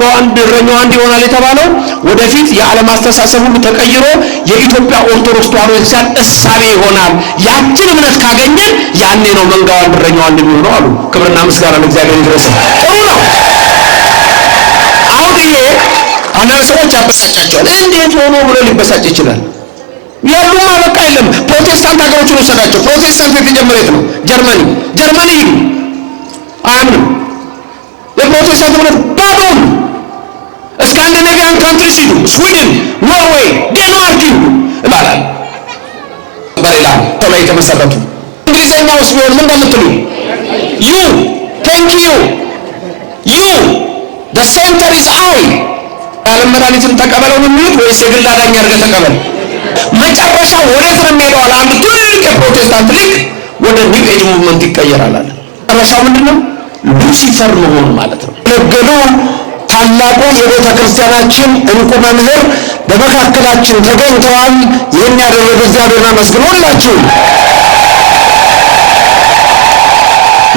መንጋው አንድ እረኛው አንድ ይሆናል የተባለው ወደፊት የዓለም አስተሳሰብ ሁሉ ተቀይሮ የኢትዮጵያ ኦርቶዶክስ ተዋሕዶ ቤተክርስቲያን እሳቤ ይሆናል። ያችን እምነት ካገኘን ያኔ ነው መንጋው አንድ እረኛው አንድ የሚሆነው አሉ። ክብርና ምስጋና ለእግዚአብሔር ይድረስ። ጥሩ ነው። አሁን ይሄ አንዳንድ ሰዎች ያበሳጫቸዋል። እንዴት ሆኖ ብሎ ሊበሳጭ ይችላል? ያሉማ በቃ የለም። ፕሮቴስታንት ሀገሮችን ወሰዳቸው። ፕሮቴስታንት የተጀመረ የት ነው? ጀርመኒ ይሉ አያምንም። የፕሮቴስታንት እምነት ባዶን ስካንዲኔቪያን ካንትሪስ ይሉ ስዊድን፣ ኖርዌይ፣ ዴንማርክ ይሉ ይባላል። በሌላ ሰው ላይ የተመሰረቱ እንግሊዘኛ ውስጥ ቢሆን ምን እንደምትሉ ዩ ቴንክ ዩ the center is I ዓለም መድኃኒትን ተቀበለው ነው የሚሉት ወይስ የግል አዳኝ አድርገህ ተቀበል? መጨረሻ ወዴት ነው የሚሄደው? አንድ ትልቅ የፕሮቴስታንት ሊግ ወደ ኒው ኤጅ ሙቭመንት ይቀየራል አለ። መጨረሻው ምንድነው? ሉሲፈር መሆን ማለት ነው። ለገሉ ታላቁ የቤተ ክርስቲያናችን እንቁ መምህር በመካከላችን ተገኝተዋል። ይህን ያደረገ እግዚአብሔርን አመስግኑላችሁ።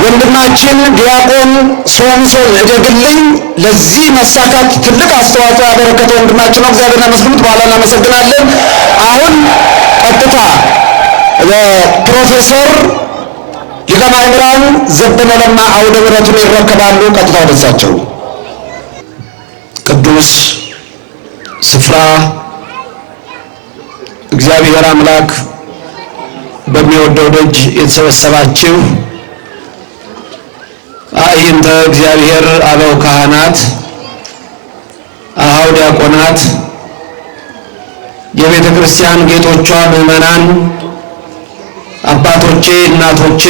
ወንድማችን ዲያቆን ሶምሶን እደግልኝ ለዚህ መሳካት ትልቅ አስተዋጽኦ ያበረከተ ወንድማችን ነው። እግዚአብሔርን አመስግኑት። በኋላ እናመሰግናለን። አሁን ቀጥታ ፕሮፌሰር ሊቀ ማእምራን ዘበነ ለማ አውደ ምሕረቱን ይረከባሉ። ቀጥታ ወደሳቸው ቅዱስ ስፍራ እግዚአብሔር አምላክ በሚወደው ደጅ የተሰበሰባችሁ አይንተ እግዚአብሔር አበው ካህናት፣ አኀው ዲያቆናት፣ የቤተ ክርስቲያን ጌጦቿ ምዕመናን፣ አባቶቼ፣ እናቶቼ፣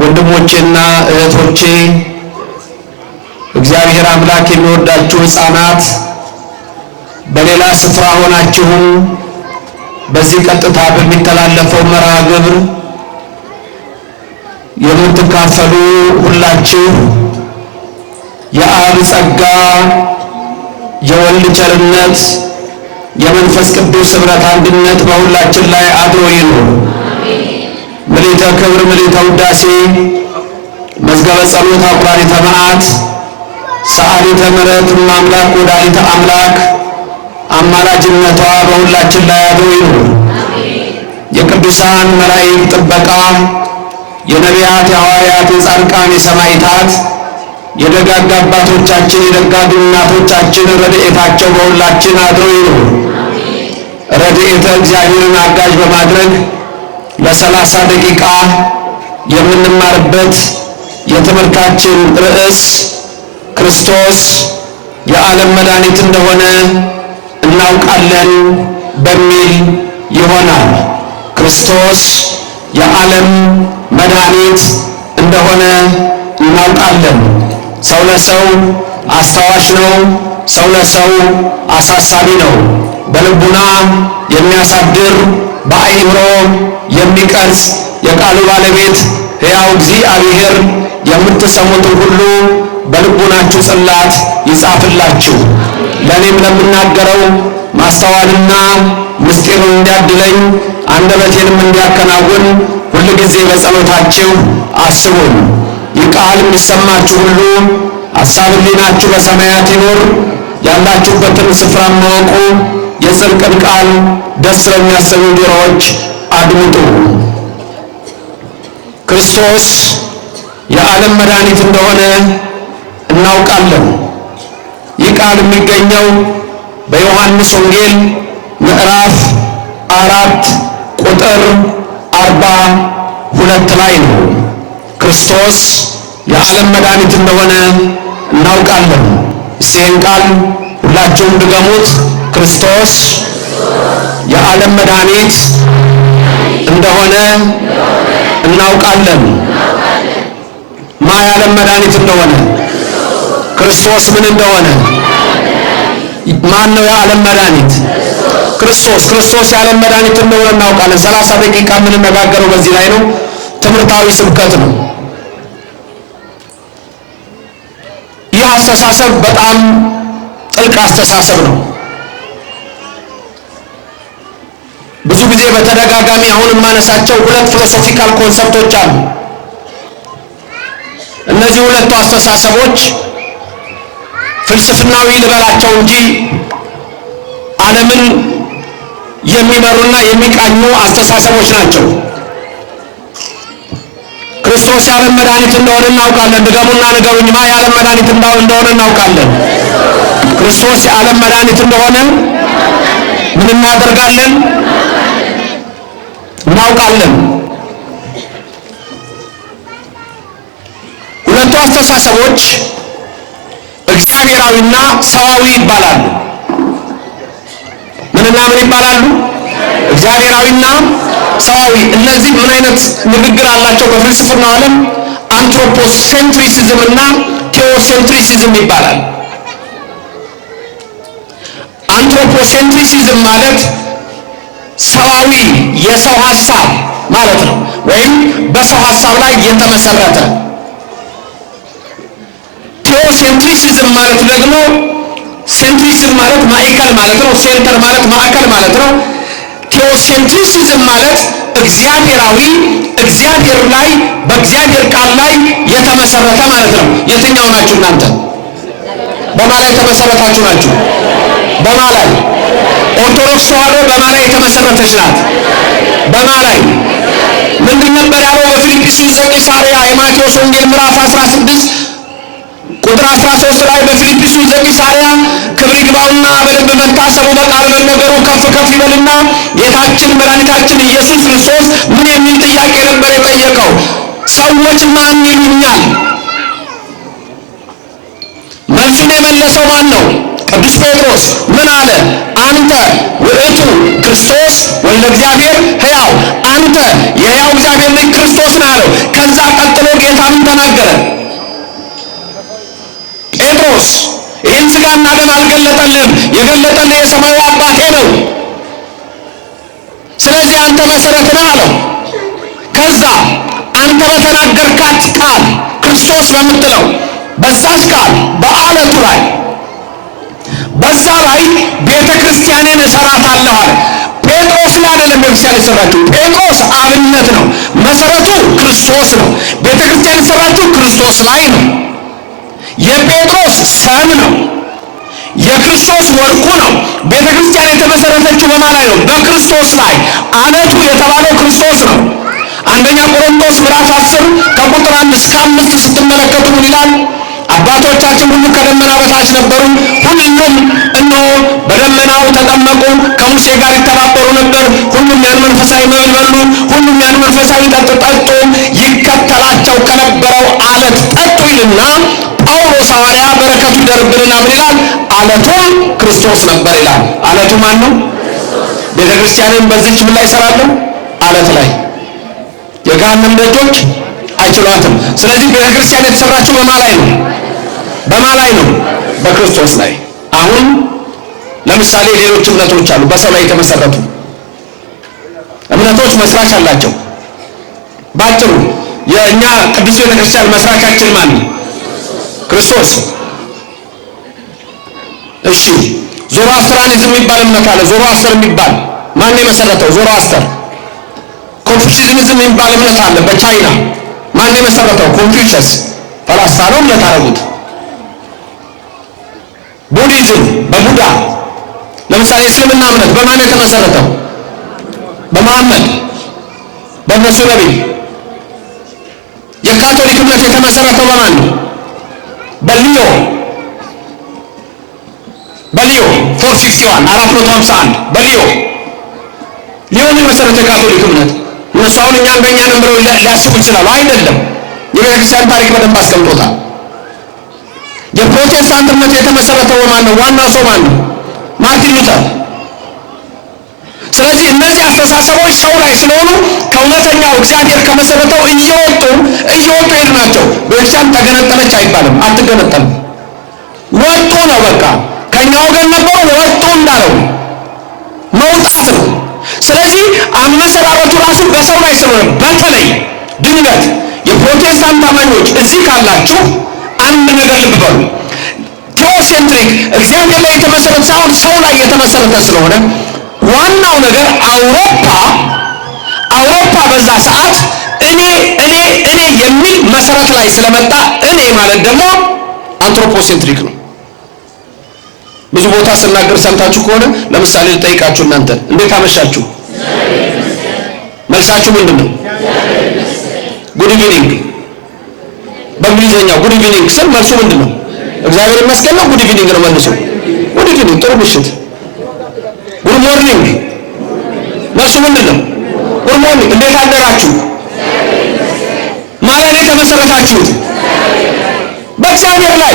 ወንድሞቼና እህቶቼ፣ እግዚአብሔር አምላክ የሚወዳችሁ ሕፃናት፣ በሌላ ስፍራ ሆናችሁም በዚህ ቀጥታ በሚተላለፈው መርሃ ግብር የምትካፈሉ ሁላችሁ የአብ ጸጋ፣ የወልድ ቸርነት፣ የመንፈስ ቅዱስ ኅብረት አንድነት በሁላችን ላይ አድሮ ይኑር። ምልዕተ ክብር ምልዕተ ውዳሴ መዝገበ ጸሎት አቁራሪተ መዓት ሰዓሊተ ምሕረት አምላክ ወላዲተ አምላክ አማላጅነቷ በሁላችን ላይ አድሮ ይኑር። የቅዱሳን መላእክት ጥበቃ፣ የነቢያት፣ የሐዋርያት፣ የጻድቃን፣ የሰማዕታት፣ የደጋግ አባቶቻችን፣ የደጋግ እናቶቻችን ረድኤታቸው በሁላችን አድሮ ይኑር። ረድኤተ እግዚአብሔርን አጋዥ በማድረግ ለ30 ደቂቃ የምንማርበት የትምህርታችን ርዕስ ክርስቶስ የዓለም መድኃኒት እንደሆነ እናውቃለን በሚል ይሆናል። ክርስቶስ የዓለም መድኃኒት እንደሆነ እናውቃለን። ሰው ለሰው አስታዋሽ ነው። ሰው ለሰው አሳሳቢ ነው። በልቡና የሚያሳድር በአእምሮ የሚቀርጽ የቃሉ ባለቤት ሕያው እግዚአብሔር የምትሰሙትን ሁሉ በልቡናችሁ ጽላት ይጻፍላችሁ። ለእኔም ለምናገረው ማስተዋልና ምስጢሩን እንዲያድለኝ አንደበቴንም እንዲያከናውን ሁል ጊዜ በጸሎታችሁ አስቡን። ይህ ቃል የሚሰማችሁ ሁሉ ሐሳብ ሕሊናችሁ በሰማያት ይኑር። ያላችሁበትን ስፍራ ማወቁ የጽድቅን ቃል ደስ ለሚያሰኙ ጆሮዎች አድምጡ። ክርስቶስ የዓለም መድኃኒት እንደሆነ እናውቃለን። ይህ ቃል የሚገኘው በዮሐንስ ወንጌል ምዕራፍ 4 ቁጥር 42 ላይ ነው። ክርስቶስ የዓለም መድኃኒት እንደሆነ እናውቃለን። ይህን ቃል ሁላችሁም ድገሙት። ክርስቶስ የዓለም መድኃኒት እንደሆነ እናውቃለን። ማ የዓለም መድኃኒት እንደሆነ? ክርስቶስ ምን እንደሆነ? ማን ነው የዓለም መድኃኒት? ክርስቶስ። ክርስቶስ የዓለም መድኃኒት እንደሆነ እናውቃለን። 30 ደቂቃ የምንነጋገረው በዚህ ላይ ነው። ትምህርታዊ ስብከት ነው። ይህ አስተሳሰብ በጣም ጥልቅ አስተሳሰብ ነው። ብዙ ጊዜ በተደጋጋሚ አሁን የማነሳቸው ሁለት ፊሎሶፊካል ኮንሰፕቶች አሉ። እነዚህ ሁለቱ አስተሳሰቦች ፍልስፍናዊ ልበላቸው እንጂ ዓለምን የሚመሩና የሚቃኙ አስተሳሰቦች ናቸው። ክርስቶስ የዓለም መድኃኒት እንደሆነ እናውቃለን። ድገሙና ንገሩኝ። የዓለም መድኃኒት እንደሆነ እናውቃለን። ክርስቶስ የዓለም መድኃኒት እንደሆነ ምን እናደርጋለን? እናውቃለን። ሁለቱ አስተሳሰቦች እግዚአብሔራዊና ሰዋዊ ይባላሉ። ምንና ምን ይባላሉ? እግዚአብሔራዊና ሰዋዊ። እነዚህ ምን አይነት ንግግር አላቸው? በፍልስፍናው ዓለም አንትሮፖሴንትሪሲዝም እና ቴዎሴንትሪሲዝም ይባላል። አንትሮፖሴንትሪሲዝም ማለት ሰዋዊ የሰው ሐሳብ ማለት ነው፣ ወይም በሰው ሐሳብ ላይ የተመሰረተ። ቴዎሴንትሪሲዝም ማለት ደግሞ ሴንትሪሲዝም ማለት ማዕከል ማለት ነው። ሴንተር ማለት ማዕከል ማለት ነው። ቴዎሴንትሪሲዝም ማለት እግዚአብሔራዊ፣ እግዚአብሔር ላይ በእግዚአብሔር ቃል ላይ የተመሰረተ ማለት ነው። የትኛው ናችሁ እናንተ? በማን ላይ የተመሰረታችሁ ናችሁ? በማን ላይ? ኦርቶዶክስ ተዋሕዶ በማን ላይ የተመሰረተች ናት? በማን ላይ? ምንድን ነበር ያለው በፊልጵስዩስ ዘቂሳርያ? የማቴዎስ ወንጌል ምዕራፍ 16 ቁጥር 13 ላይ በፊልጵስዩስ ዘቂሳርያ ክብር ይግባውና በልብ መታሰቡ በቃል መነገሩ ከፍ ከፍ ይበልና ጌታችን መድኃኒታችን ኢየሱስ ክርስቶስ ምን የሚል ጥያቄ ነበር የጠየቀው? ሰዎች ማን ይሉኛል? መልሱን የመለሰው ማን ነው? ቅዱስ ጴጥሮስ ምን አለ? አንተ ውእቱ ክርስቶስ ወልደ እግዚአብሔር ሕያው፣ አንተ የሕያው እግዚአብሔር ልጅ ክርስቶስ ነህ አለው። ከዛ ቀጥሎ ጌታ ምን ተናገረ? ጴጥሮስ ይህን ሥጋና ደም አልገለጠልህም፣ የገለጠልህ የሰማዩ አባቴ ነው። ስለዚህ አንተ መሰረት ነህ አለው። ከዛ አንተ በተናገርካት ቃል ክርስቶስ በምትለው በዛች ቃል በአለቱ ላይ በዛ ላይ ቤተ ክርስቲያንን እሰራታለሁ አለ። ጴጥሮስ ላይ አይደለም ቤተክርስቲያን የሰራችው። ጴጥሮስ አብነት ነው፣ መሰረቱ ክርስቶስ ነው። ቤተ ክርስቲያን የሰራችው ክርስቶስ ላይ ነው። የጴጥሮስ ሰም ነው፣ የክርስቶስ ወርቁ ነው። ቤተ ክርስቲያን የተመሰረተችው በማን ላይ ነው? በክርስቶስ ላይ። አለቱ የተባለው ክርስቶስ ነው። አንደኛ ቆሮንቶስ ምዕራፍ 10 ከቁጥር 1 እስከ 5 ስትመለከቱ ምን ይላል? አባቶቻችን ሁሉ ከደመና በታች ነበሩ፣ ሁሉም እነሆ በደመናው ተጠመቁ፣ ከሙሴ ጋር ይተባበሩ ነበር፣ ሁሉም ያን መንፈሳዊ መብል በሉ፣ ሁሉም ያን መንፈሳዊ ጠጡ፣ ይከተላቸው ከነበረው አለት ጠጡ ይልና ጳውሎስ ሐዋርያ በረከቱ ይደርብንና ምን ይላል? አለቱም ክርስቶስ ነበር ይላል። አለቱ ማን ነው? ቤተ ክርስቲያንን በዚህች ምን ላይ እሰራለሁ? አለት ላይ። የገሃነም ደጆች አይችሏትም። ስለዚህ ቤተ ክርስቲያን የተሰራችው በማን ላይ ነው? በማን ላይ ነው? በክርስቶስ ላይ። አሁን ለምሳሌ ሌሎች እምነቶች አሉ፣ በሰው ላይ የተመሰረቱ እምነቶች መስራች አላቸው። ባጭሩ የእኛ ቅዱስ ቤተ ክርስቲያን መስራቻችን ማን ነው? ክርስቶስ። እሺ፣ ዞሮአስትራኒዝም የሚባል እምነት አለ። ዞሮአስተር የሚባል ማን የመሰረተው? ዞሮአስተር። ኮንፊውሽኒዝም የሚባል እምነት አለ በቻይና። ማን የመሰረተው? ኮንፊውሸስ ፈላስፋ ነው፣ እምነት አደረጉት። ቡዲዝም በቡዳ። ለምሳሌ እስልምና እምነት በማን የተመሰረተው? በመሐመድ፣ በእነሱ ነቢይ። የካቶሊክ እምነት የተመሰረተው በማን ነው? በሊዮ 451 451 በሊዮ ሊዮን የመሰረተ የካቶሊክ እምነት። እነሱ አሁን እኛን በእኛንም ብለው ሊያስቡ ይችላሉ። አይደለም፣ የቤተ ክርስቲያን ታሪክ በደንብ አስቀምጦታል። የፕሮቴስታንት እምነት የተመሰረተው በማን ነው? ዋናው ሰው ማን ነው? ማርቲን ሉተር። ስለዚህ እነዚህ አስተሳሰቦች ሰው ላይ ስለሆኑ ከእውነተኛው እግዚአብሔር ከመሰረተው እየወጡ ሄዱ ናቸው። ቤተክርስቲያን ተገነጠለች አይባልም፣ አትገነጠልም። ወጡ ነው በቃ። ከኛ ወገን ነበሩ፣ ወጡ እንዳለው መውጣት ነው። ስለዚህ አመሰራረቱ ራሱ በሰው ላይ ስለሆነ በተለይ ድንገት የፕሮቴስታንት አማኞች እዚህ ካላችሁ አንድ ነገር ልብ በሉ። ቴዎሴንትሪክ እግዚአብሔር ላይ የተመሰረተ ሳይሆን ሰው ላይ የተመሰረተ ስለሆነ ዋናው ነገር አውሮፓ በዛ ሰዓት እኔ የሚል መሰረት ላይ ስለመጣ እኔ ማለት ደግሞ አንትሮፖሴንትሪክ ነው። ብዙ ቦታ ስናገር ሰምታችሁ ከሆነ ለምሳሌ ልጠይቃችሁ እናንተ እንዴት አመሻችሁ? መልሳችሁ ምንድነው? ጉድ ኢቭኒንግ። በእንግሊዘኛው ጉድ ኢቭኒንግ ስል መልሱ ምንድነው? እግዚአብሔር ይመስገን ነው። ጉድ ኢቭኒንግ ነው መልሱ። ጉድ ኢቭኒንግ ጥሩ ምሽት። ጉድ ሞርኒንግ መልሱ ምንድነው? ጉድ ሞርኒንግ። እንዴት አደራችሁ? ማለት የተመሰረታችሁት በእግዚአብሔር ላይ።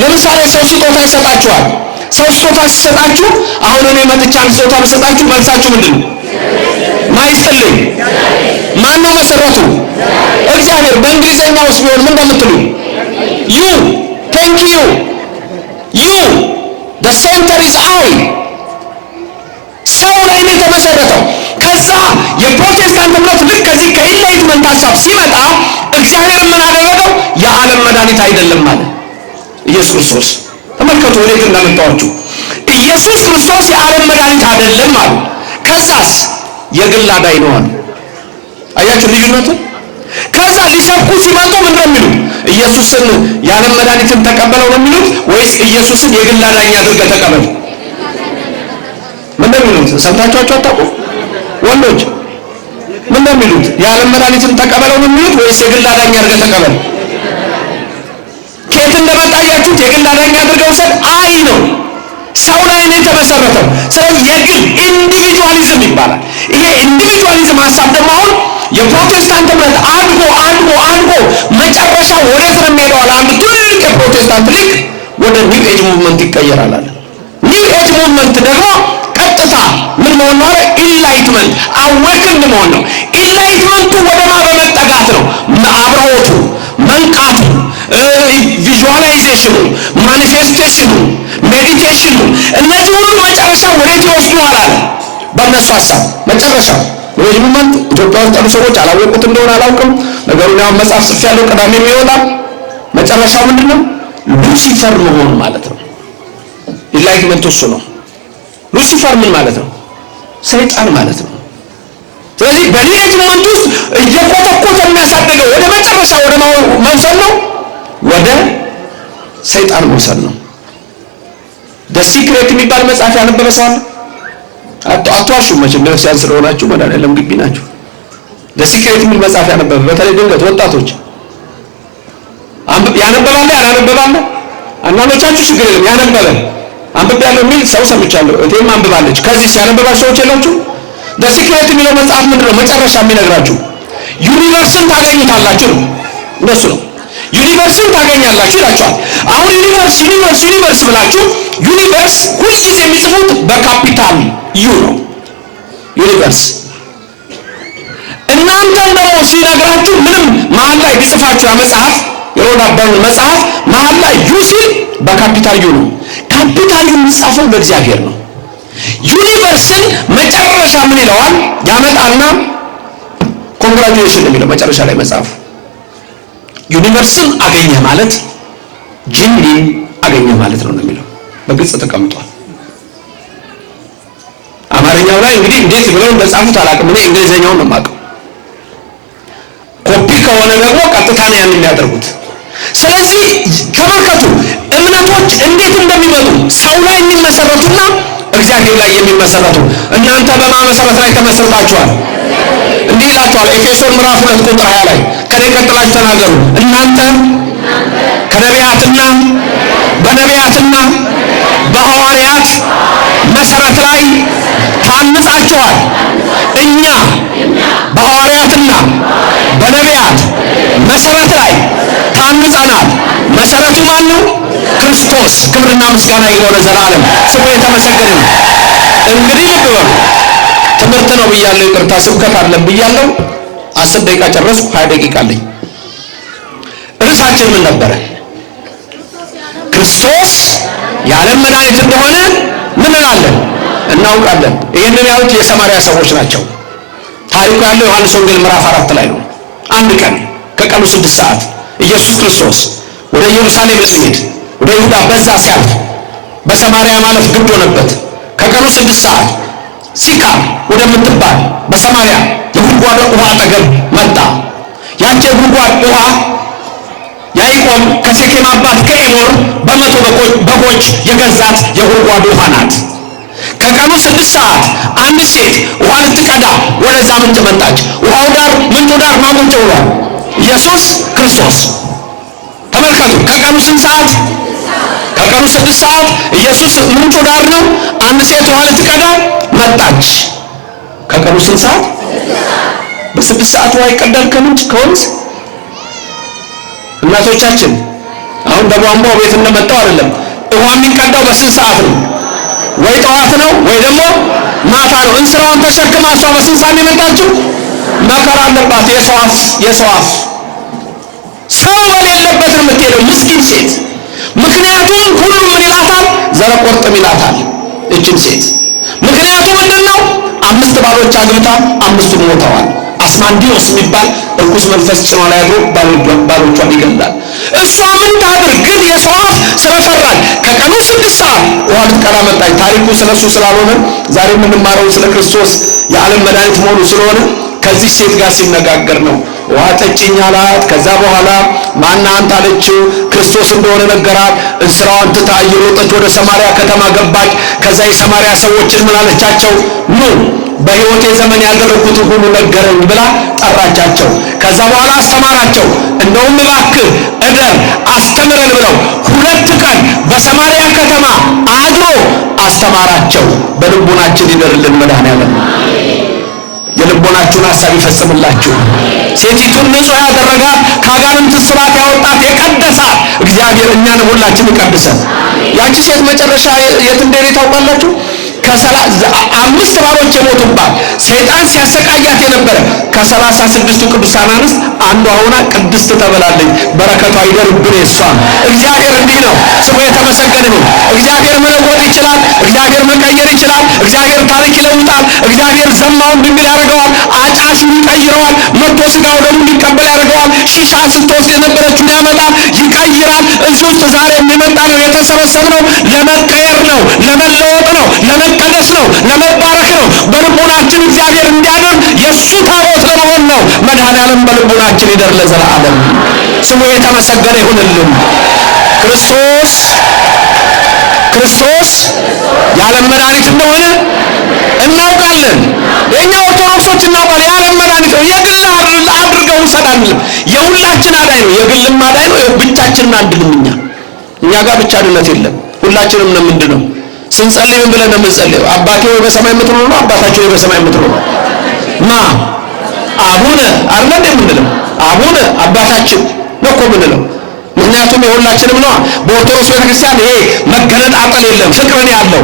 ለምሳሌ ሰው ስጦታ ይሰጣችኋል። ሰው ስጦታ ሲሰጣችሁ አሁን እኔ መጥቻ ስጦታ ብሰጣችሁ መልሳችሁ ምንድነው? ማይስጥልኝ። ማን ነው መሰረቱ? እግዚአብሔር። በእንግሊዘኛ ውስጥ ቢሆን ምን እንደምትሉ ዩ ቴንክ ዩ ዩ the center is I። ሰው ላይ ነው የተመሰረተው። ከዛ የፕሮቴስታንት እምነት ልክ ከዚህ ከኢንላይትመንት ሀሳብ ሲመጣ እግዚአብሔር ምን አደረገው? የዓለም መድኃኒት አይደለም ማለት ኢየሱስ ክርስቶስ። ተመልከቱ ወዴት እንዳመጣኋችሁ። ኢየሱስ ክርስቶስ የዓለም መድኃኒት አይደለም አሉ። ከዛስ የግል አዳኝ ነው አሉ። አያችሁ ልዩነቱን። ከዛ ሊሰብኩ ሲመጡ ምን ነው የሚሉት? ኢየሱስን የዓለም መድኃኒትን ተቀበለው ነው የሚሉት ወይስ ኢየሱስን የግል አዳኝ አድርገህ ተቀበል? ምን ነው የሚሉት? ሰምታችኋቸው አታውቁም? ወንዶች ምን ነው የሚሉት? የዓለም መድኃኒትን ተቀበለው ነው የሚሉት ወይስ የግል አዳኝ አድርገህ ተቀበል? ከየት እንደመጣያችሁት የግል አዳኝ አድርገው ውሰድ አይ ነው። ሰው ላይ ነው የተመሰረተው። ስለዚህ የግል ኢንዲቪጁዋሊዝም ይባላል። ይሄ ኢንዲቪጁዋሊዝም ሀሳብ ደግሞ አሁን የፕሮቴስታንት እምነት አድጎ መጨረሻ ወዴት ነው የሚሄደው? አንድ ትልቅ የፕሮቴስታንት ሊግ ወደ ኒው ኤጅ ሙቭመንት ይቀየራል አለ። ኒው ኤጅ ሙቭመንት ደግሞ ቀጥታ ምን መሆን ነው? ኢንላይትመንት አዌክንድ መሆን ነው። ኢንላይትመንቱ ወደ ማ በመጠጋት ነው? አብሮቱ፣ መንቃቱ፣ ቪዥዋላይዜሽኑ፣ ማኒፌስቴሽኑ፣ ሜዲቴሽኑ እነዚህ ሁሉ መጨረሻ ወዴት ይወስዱሃል አለ። በእነሱ ሀሳብ መጨረሻው ኒው ኤጅ ሙቭመንት ኢትዮጵያ ውስጥ ያሉ ሰዎች አላወቁት እንደሆነ አላውቅም። ነገሩን ያው መጽሐፍ ጽፌያለሁ፣ ቅዳሜ የሚወጣ መጨረሻው ምንድነው? ሉሲፈር መሆን ማለት ነው። ኢንላይትመንት እሱ ነው። ሉሲፈር ምን ማለት ነው? ሰይጣን ማለት ነው። ስለዚህ በኒው ኤጅ ሙቭመንት ውስጥ እየቆጠቆጠ የሚያሳድገው ወደ መጨረሻ ወደ መውሰድ ነው፣ ወደ ሰይጣን መውሰድ ነው። ደ ሲክሬት የሚባል መጽሐፍ ያነበበ ሰው አለ? አትዋሹ መቼም ክርስቲያን ስለሆናችሁ መድኃኒዓለም ግቢ ናችሁ። ደ ሲክሬት የሚል መጽሐፍ ያነበበ በተለይ ድንገት ወጣቶች ያነበባለ ያላነበባለ አንዳንዶቻችሁ ችግር የለም ያነበበ አንብቤያለሁ የሚል ሰው ሰምቻለሁ። እቴም አንብባለች። ከዚህ ሲያነበባችሁ ሰዎች የላችሁ? ደ ሲክሬት የሚለው መጽሐፍ ምንድነው? መጨረሻ የሚነግራችሁ ዩኒቨርስን ታገኙታላችሁ ነው። እንደሱ ነው። ዩኒቨርስን ታገኛላችሁ ይላችኋል። አሁን ዩኒቨርስ ብላችሁ ዩኒቨርስ ሁልጊዜ የሚጽፉት በካፒታል ዩ ነው። ዩኒቨርስ እናንተን ደግሞ ሲነግራችሁ ምንም መሀል ላይ ቢጽፋችሁ ያ መጽሐፍ የሮዳባኑ መጽሐፍ መሀል ላይ ዩ ሲል በካፒታል ዩ ነው። ካፒታል ዩ የሚጻፈው በእግዚአብሔር ነው። ዩኒቨርስን መጨረሻ ምን ይለዋል? ያመጣና ኮንግራጁሌሽን የሚለው መጨረሻ ላይ መጽሐፉ ዩኒቨርስን አገኘ ማለት ጂኒን አገኘ ማለት ነው የሚለው በግልጽ ተቀምጧል። አማርኛው ላይ እንግዲህ እንዴት ብለው እንደጻፉት አላውቅም። እኔ እንግሊዘኛውን ነው የማውቀው። ኮፒ ከሆነ ደግሞ ቀጥታ ነው ያን የሚያደርጉት። ስለዚህ ተመልከቱ እምነቶች እንዴት እንደሚመጡ ሰው ላይ የሚመሰረቱና እግዚአብሔር ላይ የሚመሰረቱ። እናንተ በማን መሰረት ላይ ተመስርታችኋል? እንዲህ ይላችኋል ኤፌሶን ምዕራፍ 2 ቁጥር 20 ላይ ከኔ ቀጥላችሁ ተናገሩ። እናንተ በነቢያትና በሐዋርያት መሰረት ላይ ታንጻችኋል። እኛ በሐዋርያትና በነቢያት መሰረት ላይ ታንጸናል። መሰረቱ ማን ነው? ክርስቶስ። ክብርና ምስጋና ይሁን ለዘላለም። ስሙ የተመሰገነ ነው። እንግዲህ ልብ በሉ ትምህርት ነው ብያለሁ። ይቅርታ ስብከት አይደለም ብያለሁ። 10 ደቂቃ ጨረስኩ። 20 ደቂቃ አለኝ። ርዕሳችን ምን ነበረ? ክርስቶስ የዓለም መድኃኒት እንደሆነ ምን እንላለን? እናውቃለን። ይህንን ያሉት የሰማርያ ሰዎች ናቸው። ታሪኩ ያለው ዮሐንስ ወንጌል ምዕራፍ 4 ላይ ነው። አንድ ቀን ከቀኑ 6 ሰዓት ኢየሱስ ክርስቶስ ወደ ኢየሩሳሌም ለመሄድ ወደ ይሁዳ በዛ ሲያልፍ በሰማርያ ማለፍ ግድ ሆነበት። ከቀኑ 6 ሰዓት ሲካር ወደምትባል በሰማርያ የጉድጓድ ውሃ አጠገብ መጣ። ያቺ የጉድጓድ ውሃ ያዕቆብ ከሴኬም አባት ከኤሞር በ100 በጎች ሰዎች የገዛት የጉድጓድ ውሃ ናት። ከቀኑ 6 ሰዓት አንድ ሴት ውሃ ልትቀዳ ወደዛ ምንጭ መጣች። ውሃው ዳር ምንጩ ዳር ማን ቁጭ ብሏል? ኢየሱስ ክርስቶስ። ተመልከቱ። ከቀኑ ስንት ሰዓት? ከቀኑ 6 ሰዓት ኢየሱስ ምንጩ ዳር ነው። አንድ ሴት ውሃ ልትቀዳ መጣች። ከቀኑ ስንት ሰዓት? በ6 ሰዓት ውሃ ይቀዳል ከምንጭ ከወንዝ። እናቶቻችን አሁን በቧንቧ ቤት እንደመጣው አይደለም። ውሃ የሚቀዳው በስንት ሰዓት ነው? ወይ ጠዋት ነው ወይ ደግሞ ማታ ነው። እንስራውን ተሸክማ እሷ በስንት ሰዓት የመጣችው? መከራ አለባት። የሰው አፍ ሰው በሌለበት ነው የምትሄደው ምስኪን ሴት። ምክንያቱም ሁሉም ምን ይላታል? ዘረቆርጥም ይላታል እችን ሴት። ምክንያቱም ምንድነው? 5 ባሎች አግብታ 5ቱም ሞተዋል። አስማንዲዮስ የሚባል እርኩስ መንፈስ ጭኗ ላይ አድሮ ባሎቿን ይገላል። እሷ ምን ታድርግ ግን የሰው አፍ ስለፈራች ከቀኑ 6 ሰዓት ውሃ ልትቀዳ መጣች። ታሪኩ ስለሱ ስላልሆነ ዛሬ የምንማረው ስለ ክርስቶስ የዓለም መድኃኒት መሆኑ ስለሆነ ከዚህ ሴት ጋር ሲነጋገር ነው። ውሃ ጠጪኝ አላት። ከዛ በኋላ ማን አንተ አለችው። ክርስቶስ እንደሆነ ነገራት። እንስራዋን ትታ እየሮጠች ወደ ሰማርያ ከተማ ገባች። ከዛ የሰማርያ ሰዎችን ምን አለቻቸው? ኑ በሕይወቴ ዘመን ያደረኩትን ሁሉ ነገረኝ ብላ ጠራቻቸው። ከዛ በኋላ አስተማራቸው። እንደውም እባክህ እደር አስተምረን ብለው 2 ቀን በሰማርያ ከተማ አድሮ አስተማራቸው። በልቦናችን ይደርልን መድኃኔዓለም። የልቦናችሁን ሐሳብ ይፈጽምላችሁ። ሴቲቱን ንጹሕ ያደረጋት ከአጋንንት እስራት ያወጣት የቀደሳት እግዚአብሔር እኛን ሁላችን ይቀድሰን። ያቺ ሴት መጨረሻ የት እንደሄደ ታውቃላችሁ? ከ5 ባሎች የሞቱባት ሰይጣን ሲያሰቃያት የነበረ ከ36ቱ ቅዱሳን አንስት አንዷ ሆና ቅድስት ተበላለች። በረከቷ ይደርብን። እሷ እግዚአብሔር እንዲህ ነው ስሙ የተመሰገነ ነው። እግዚአብሔር መለወጥ ይችላል። እግዚአብሔር መቀየር ይችላል። እግዚአብሔር ታሪክ ይለውጣል። እግዚአብሔር ዘማውን ድንግል ያደርገዋል። አጫሹን ይቀይረዋል። መጥቶ ስጋው ደግሞ እንዲቀበል ያደርገዋል። ሺሻ ስትወስድ የነበረችውን ያመጣል፣ ይቀይራል። እዚህ ውስጥ ዛሬ የሚመጣ ነው የተሰበሰብነው ለመቀየር ነው፣ ለመለወጥ ነው፣ ለመቀደስ ነው፣ ለመባረክ ነው። በልቦናችን እግዚአብሔር እንዲያድር የእሱ ታቦት ለመሆን ነው። መድኃኔዓለም በልቦናችን ይደር ለዘላለም። ስሙ የተመሰገነ ይሁንልን። ክርስቶስ የዓለም መድኃኒት እንደሆነ እናውቃለን። የእኛ ኦርቶዶክሶች እናውቃለን። የዓለም መድኃኒት ነው። የግል አድርገው ውሰድ አንልም። የሁላችን አዳኝ ነው። የግልም አዳኝ ነው። ብቻችንን አንድንም እኛ ጋር ብቻ ድነት የለም። ሁላችንም ነው ምንድነው ስንጸልይ ምን ብለን ነው የምንጸልየው? አባቴ ወይ በሰማይ የምትኖር ነው። አባታችሁ ወይ በሰማይ የምትኖር ነው። አቡነ አይደል የምንለው? አቡነ አባታችን ነው እኮ የምንለው። ምክንያቱም የሁላችንም ነው። በኦርቶዶክስ ቤተክርስቲያን ይሄ መገነጣጠል የለም። ፍቅርን ያለው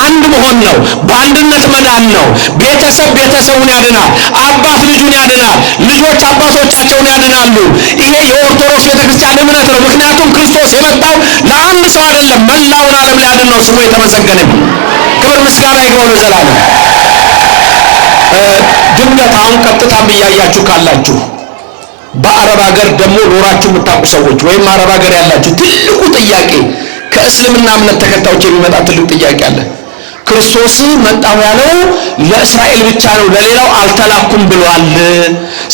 አንድ መሆን ነው። በአንድነት መዳን ነው። ቤተሰብ ቤተሰቡን ያድናል። አባት ልጁን ያድናል። ልጆች አባቶቻቸውን ያድናሉ። ይሄ የኦርቶዶክስ ቤተክርስቲያን እምነት ነው። ምክንያቱም ክርስቶስ የመጣው ለአንድ ሰው አይደለም፣ መላውን ዓለም ሊያድን ነው። ስሙ የተመሰገነ ይሁን። ክብር ምስጋና ይግባው ለዘላለም። ድንገት አሁን ቀጥታም እያያችሁ ካላችሁ በአረብ ሀገር ደግሞ ኖራችሁ የምታውቁ ሰዎች ወይም አረብ ሀገር ያላችሁ ትልቁ ጥያቄ ከእስልምና እምነት ተከታዮች የሚመጣ ትልቅ ጥያቄ አለ። ክርስቶስ መጣው ያለው ለእስራኤል ብቻ ነው፣ ለሌላው አልተላኩም ብሏል።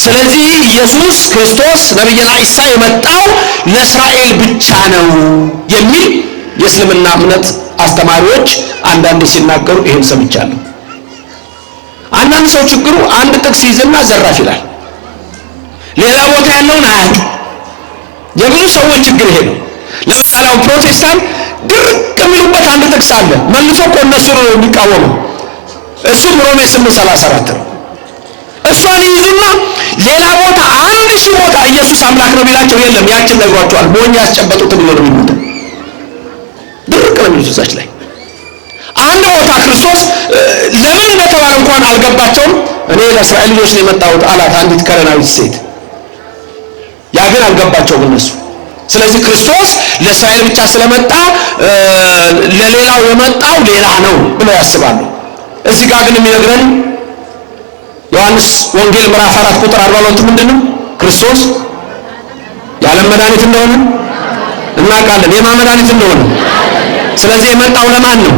ስለዚህ ኢየሱስ ክርስቶስ ነብዩና ኢሳ የመጣው ለእስራኤል ብቻ ነው የሚል የእስልምና እምነት አስተማሪዎች አንዳንድ ሲናገሩ ይሄን ሰምቻለሁ። አንዳንድ ሰው ችግሩ አንድ ጥቅስ ይዝና ዘራፍ ይላል። ሌላ ቦታ ያለውን አያውቅም። የብዙ ሰዎች ችግር ይሄ ነው። ለምሳሌ ፕሮቴስታንት ድርቅ የሚሉበት አንድ ጥቅስ አለ። መልሶ እኮ እነሱ ነው የሚቃወሙ። እሱም ሮሜ 8:34 ነው። እሷን ይዙና ሌላ ቦታ 1000 ቦታ ኢየሱስ አምላክ ነው ቢላቸው የለም ያችን ነግሯቸዋል። ሞኝ ያስጨበጡት ነው የሚሉት። ድርቅ ነው የሚሉት እዛች ላይ አንድ ቦታ ክርስቶስ ለምን እንደተባለ እንኳን አልገባቸውም። እኔ ለእስራኤል ልጆች ነው የመጣሁት አላት አንዲት ከነናዊት ሴት። ያ ግን አልገባቸውም እነሱ። ስለዚህ ክርስቶስ ለእስራኤል ብቻ ስለመጣ ለሌላው የመጣው ሌላ ነው ብለው ያስባሉ። እዚህ ጋር ግን የሚነግረን ዮሐንስ ወንጌል ምዕራፍ 4 ቁጥር 42 ምንድነው? ክርስቶስ የዓለም መድኃኒት እንደሆነ እናውቃለን። የማን መድኃኒት እንደሆነ። ስለዚህ የመጣው ለማን ነው?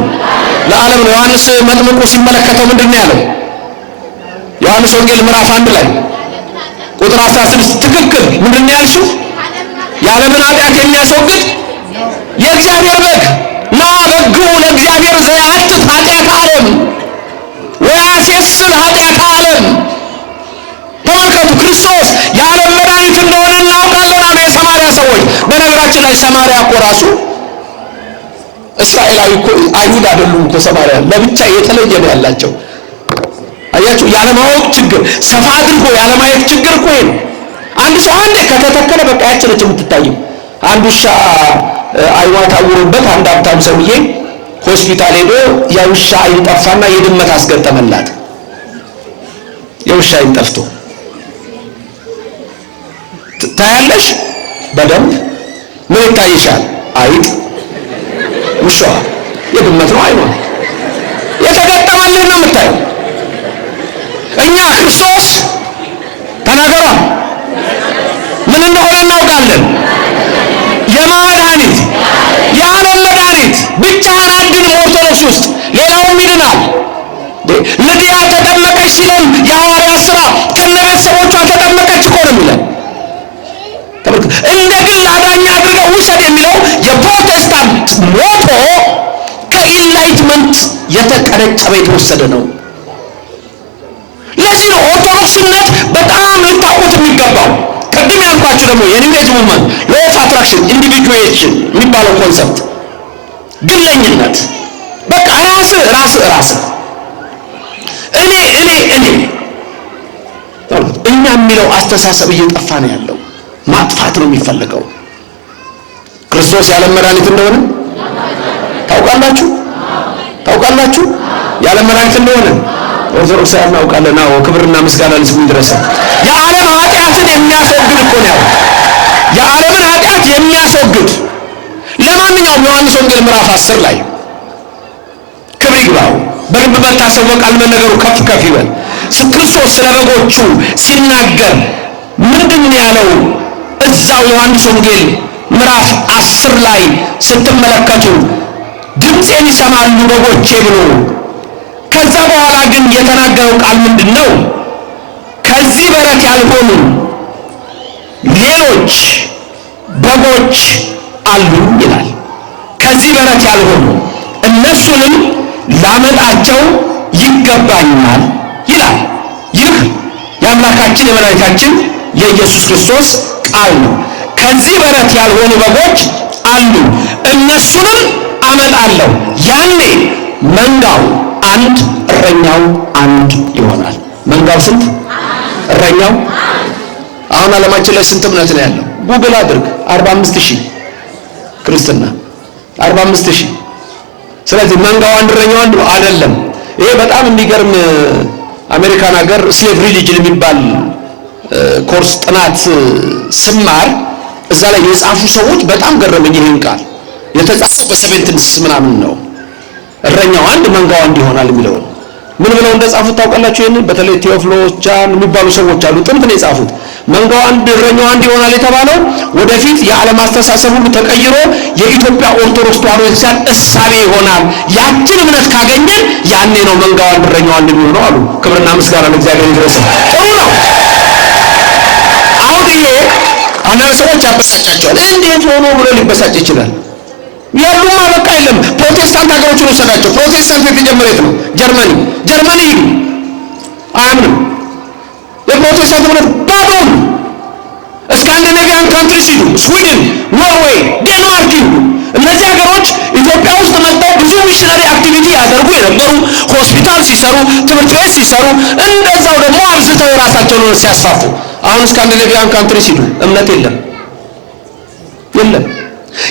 ለዓለም ነው። ዮሐንስ መጥምቁ ሲመለከተው ምንድነው ያለው? ዮሐንስ ወንጌል ምዕራፍ 1 ላይ ቁጥር 16 ትክክል ምንድነው ያልሽው? የዓለምን ኃጢአት የሚያስወግድ የእግዚአብሔር በግ ና በግዑ ለእግዚአብሔር ዘያትት ኃጢአተ ዓለም ወያሴስል ኃጢአተ ዓለም። ተመልከቱ፣ ክርስቶስ የዓለም መድኃኒት እንደሆነ እናውቃለን አሉ የሰማርያ ሰዎች። በነገራችን ላይ ሰማርያ እኮ ራሱ እስራኤላዊ እኮ አይሁድ አይደሉም እኮ ሰማርያ ለብቻ የተለየ ነው ያላቸው። አያችሁ፣ ያለማወቅ ችግር፣ ሰፋ አድርጎ ያለማየት ችግር እኮ ነው። አንድ ሰው አንዴ ከተተከለ በቃ ያችነች የምትታየው። አንድ ውሻ አይኗ ታውሮበት አንድ ሀብታም ሰውዬ ሆስፒታል ሄዶ የውሻ አይን ጠፋና የድመት አስገጠመላት። የውሻ አይን ጠፍቶ ታያለሽ በደንብ ምን ይታይሻል? አይጥ፣ ውሻዋ፣ የድመት ነው አይኗ የተገጠመልህ ነው የምታየው። እኛ ክርስቶስ ተናገሯ ምን እንደሆነ እናውቃለን። የመድኃኒት የዓለም መድኃኒት ብቻህን አድንም። ኦርቶዶክስ ውስጥ ሌላውም ይድናል። ልድያ ተጠመቀች ሲለን የሐዋርያት ሥራ ከነ ቤተሰቦቿ ተጠመቀች እኮ ነው የሚለን። እንደ ግል አዳኝ አድርገው ውሰድ የሚለው የፕሮቴስታንት ሞቶ ከኢንላይትመንት የተቀነጨበ የተወሰደ ነው። ለዚህ ነው ኦርቶዶክስነት በጣም ልታውቁት የሚገባው። ቅድም ያልኳችሁ ደግሞ የኒው ኤጅ ሙቭመንት ሎ ኦፍ አትራክሽን ኢንዲቪጁዌሽን የሚባለው ኮንሰፕት ግለኝነት፣ በቃ ራስህ እኔ እኛ የሚለው አስተሳሰብ እየጠፋ ነው ያለው። ማጥፋት ነው የሚፈልገው። ክርስቶስ የዓለም መድኃኒት እንደሆነ ታውቃላችሁ። የዓለም መድኃኒት እንደሆነ ኦርቶዶክሳውያን እናውቃለን። አዎ፣ ክብርና ምስጋና ለስሙ ይድረሰው። የዓለም ኃጢአትን የሚያስወግድ እኮ ነው። የዓለምን ኃጢአት የሚያስወግድ ለማንኛውም ዮሐንስ ወንጌል ምዕራፍ 10 ላይ ክብር ይግባው በልብ መታሰብ በቃል መነገሩ ከፍ ከፍ ይበል። ክርስቶስ ስለ በጎቹ ሲናገር ምንድን ነው ያለው? እዛው ዮሐንስ ወንጌል ምዕራፍ 10 ላይ ስትመለከቱ ድምፄን ይሰማሉ በጎቼ ብሎ ከዛ በኋላ ግን የተናገረው ቃል ምንድን ነው? ከዚህ በረት ያልሆኑ ሌሎች በጎች አሉ ይላል። ከዚህ በረት ያልሆኑ እነሱንም ላመጣቸው ይገባኛል ይላል። ይህ የአምላካችን የመድኃኒታችን የኢየሱስ ክርስቶስ ቃል ነው። ከዚህ በረት ያልሆኑ በጎች አሉ፣ እነሱንም አመጣለሁ። ያኔ መንጋው አንድ እረኛው አንድ ይሆናል። መንጋው ስንት? እረኛው። አሁን ዓለማችን ላይ ስንት እምነት ነው ያለው? ጉግል አድርግ። 45,000 ክርስትና 45,000። ስለዚህ መንጋው አንድ እረኛው አንድ አይደለም። ይሄ በጣም የሚገርም አሜሪካን ሀገር ስሌቭ ሪሊጅን የሚባል ኮርስ ጥናት ስማር እዛ ላይ የጻፉ ሰዎች በጣም ገረመኝ። ይሄን ቃል የተጻፈው በ17 ምናምን ነው። እረኛው አንድ መንጋው አንድ ይሆናል የሚለው ምን ብለው እንደጻፉት ታውቃላችሁ? ይሄን በተለይ ቴዎፍሎስ ጃን የሚባሉ ሰዎች አሉ፣ ጥንት ነው የጻፉት። መንጋው አንድ እረኛው አንድ ይሆናል የተባለው ወደፊት የዓለም አስተሳሰብ ሁሉ ተቀይሮ የኢትዮጵያ ኦርቶዶክስ ተዋሕዶ ቤተክርስቲያን እሳቤ ይሆናል። ያችን እምነት ካገኘን ያኔ ነው መንጋው አንድ እረኛው አንድ የሚሆነው አሉ። ክብርና ምስጋና ለእግዚአብሔር ይድረሰው። ጥሩ ነው። አሁን ይሄ አንዳንድ ሰዎች ያበሳጫቸዋል። እንዴት ሆኖ ብሎ ሊበሳጭ ይችላል? ያሉማ በቃ የለም። ፕሮቴስታንት ሀገሮችን ወሰዳቸው። ፕሮቴስታንት የተጀመረ የት ነው? ጀርመኒ ሂዱ፣ አያምንም። የፕሮቴስታንት እምነት ባዶ ነው። ስካንዲኔቪያን ካንትሪስ ሂዱ፣ ስዊድን፣ ኖርዌይ፣ ዴንማርክ ሂዱ። እነዚህ ሀገሮች ኢትዮጵያ ውስጥ መጥተው ብዙ ሚሽነሪ አክቲቪቲ ያደርጉ የነበሩ፣ ሆስፒታል ሲሰሩ፣ ትምህርት ቤት ሲሰሩ፣ እንደዛው ደግሞ አብዝተው የራሳቸውን ሲያስፋፉ። አሁን ስካንዲኔቪያን ካንትሪስ ሂዱ፣ እምነት የለም።